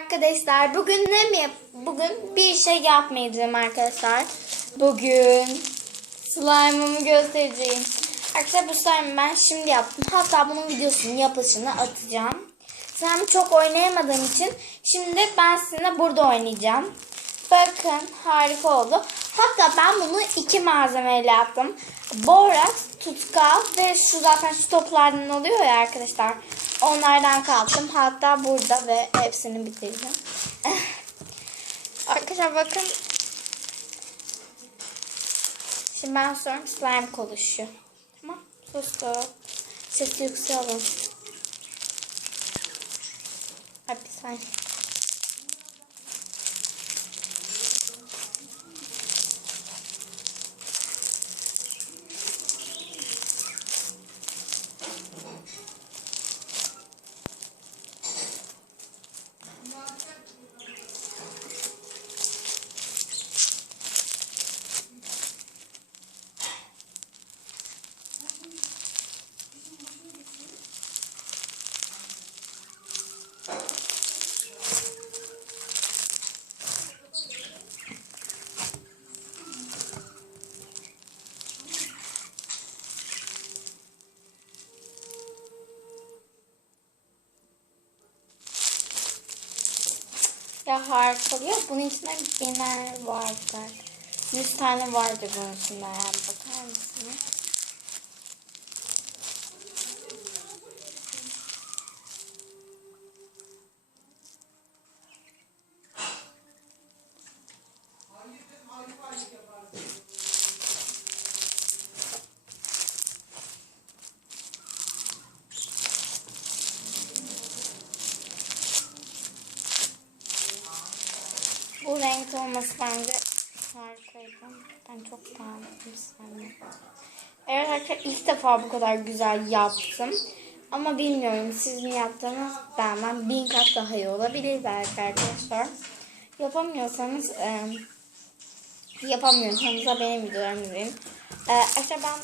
Arkadaşlar bugün ne mi bugün bir şey yapmayacağım arkadaşlar. Bugün slime'ımı göstereceğim. Arkadaşlar bu slime'ı ben şimdi yaptım. Hatta bunun videosunu yapışını atacağım. Slime'ı çok oynayamadığım için şimdi ben sizinle burada oynayacağım. Bakın harika oldu. Hatta ben bunu 2 malzemeyle yaptım. Boraks, tutkal ve şu zaten şu toplardan oluyor ya arkadaşlar. Onlardan kalktım. Hatta burada ve hepsini bitireceğim. Arkadaşlar bakın. Şimdi ben sonra slime oluşuyor. Tamam. Sustum. Sesi yükselin. Hadi bir saniye. Ya harika oluyor. Bunun içinde binler vardır. 100 tane vardır bunun içinde. Yani bakar mısınız? Bu renkte olması bence harikaydı. Ben çok beğendim slime'ı. Evet arkadaşlar ilk defa bu kadar güzel yaptım. Ama bilmiyorum sizin yaptığınız benden 1000 kat daha iyi olabilir belki arkadaşlar. Yapamıyorsanız da benim videolarımı izleyin. Arkadaşlar ben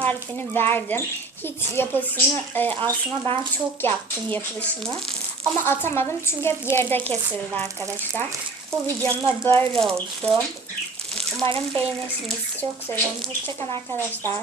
tarifini verdim. Hiç yapısını aslında ben çok yaptım yapılışını. Ama atamadım çünkü hep yerde kesildi arkadaşlar. Bu videomda böyle oldu. Umarım beğenirsiniz. Çok seviyorum. Hoşçakalın arkadaşlar.